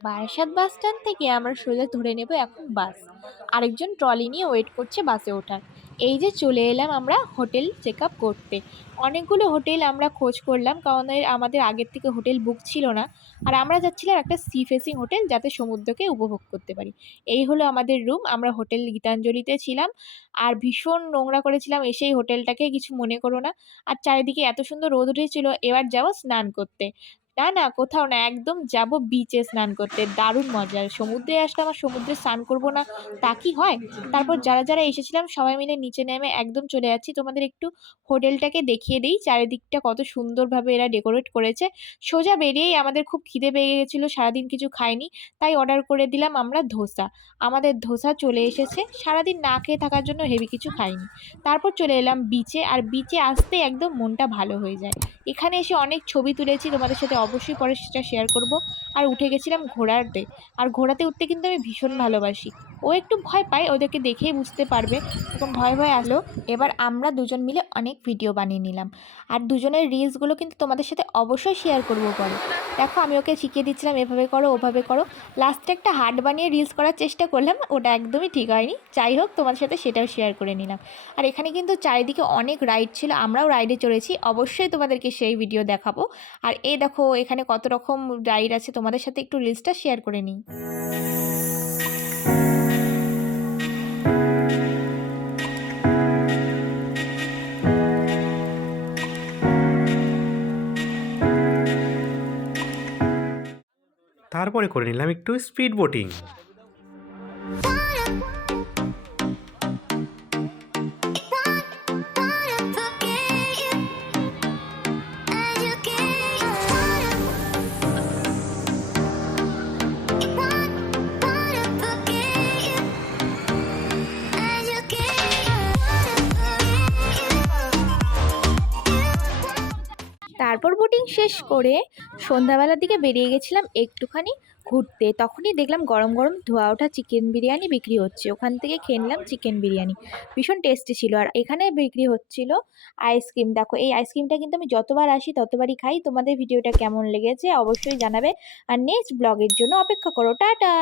Barasat bus stand থেকে আমরা সোজা ধরে নেব এখন বাস। আরেকজন ট্রলি নিয়ে ওয়েট করছে বাসে ওঠার। এই যে চলে এলাম আমরা হোটেল চেক আপ করতে। অনেকগুলো হোটেল আমরা খোঁজ করলাম, কারণ আমাদের আগের থেকে হোটেল বুক ছিল না। আর আমরা যাচ্ছিলাম একটা সি ফেসিং হোটেল, যাতে সমুদ্রকে উপভোগ করতে পারি। এই হলো আমাদের রুম। আমরা হোটেল গীতাঞ্জলিতে ছিলাম। আর ভীষণ নোংরা করেছিলাম এসেই হোটেলটাকে, কিছু মনে করো না। আর চারিদিকে এত সুন্দর রোদ উঠেছিল। এবার যাবো স্নান করতে। না, না, কোথাও না, একদম যাবো বিচে স্নান করতে। দারুণ মজা। সমুদ্রে আসলাম আর সমুদ্রে স্নান করব না, তা কি হয়? তারপর যারা এসেছিলাম সবাই মিলে নিচে নেমে একদম চলে যাচ্ছি। তোমাদের একটু হোটেলটাকে দেখিয়ে দেই, চারিদিকটা কত সুন্দরভাবে এরা ডেকোরেট করেছে। সোজা বেরিয়েই আমাদের খুব খিদে পেয়ে গেছিলো, সারাদিন কিছু খাইনি, তাই অর্ডার করে দিলাম আমরা ধোসা। আমাদের ধোসা চলে এসেছে। সারাদিন না খেয়ে থাকার জন্য হেভি কিছু খাইনি। তারপর চলে এলাম বিচে, আর বিচে আসতে একদম মনটা ভালো হয়ে যায়। এখানে এসে অনেক ছবি তুলেছি, তোমাদের সাথে অবশ্যই পরে সেটা শেয়ার করব। আর উঠে গেছিলাম ঘোড়াতে। আর ঘোড়াতে উঠতে কিন্তু আমি ভীষণ ভালোবাসি। ও একটু ভয় পায়, ওদেরকে দেখেই বুঝতে পারবে, এরকম ভয় ভয় আসলো। এবার আমরা দুজন মিলে অনেক ভিডিও বানিয়ে নিলাম। আর দুজনের রিলসগুলো কিন্তু তোমাদের সাথে অবশ্যই শেয়ার করব পরে। দেখো, আমি ওকে শিখিয়ে দিচ্ছিলাম এভাবে করো ওভাবে করো। লাস্টে একটা হার্ট বানিয়ে রিলস করার চেষ্টা করলাম, ওটা একদমই ঠিক হয়নি। যাই হোক, তোমাদের সাথে সেটাও শেয়ার করে নিলাম। আর এখানে কিন্তু চারিদিকে অনেক রাইড ছিল, আমরাও রাইডে চড়েছি, অবশ্যই তোমাদেরকে সেই ভিডিও দেখাবো। আর এই দেখো এখানে কত রকম রাইড আছে, তোমাদের সাথে একটু রিলসটা শেয়ার করে নিই। তারপরে করে নিলাম একটু স্পিড বোটিং। তারপর বোটিং শেষ করে সন্ধ্যাবেলার দিকে বেরিয়ে গেছিলাম একটুখানি ঘুরতে। তখনই দেখলাম গরম গরম ধোয়া ওঠা চিকেন বিরিয়ানি বিক্রি হচ্ছে। ওখান থেকে খেয়ে নিলাম চিকেন বিরিয়ানি, ভীষণ টেস্টি ছিল। আর এখানে বিক্রি হচ্ছিল আইসক্রিম। দেখো, এই আইসক্রিমটা কিন্তু আমি যতবার আসি ততবারই খাই। তোমাদের ভিডিওটা কেমন লেগেছে অবশ্যই জানাবে। আর নেক্সট ব্লগের জন্য অপেক্ষা করো। টাটা।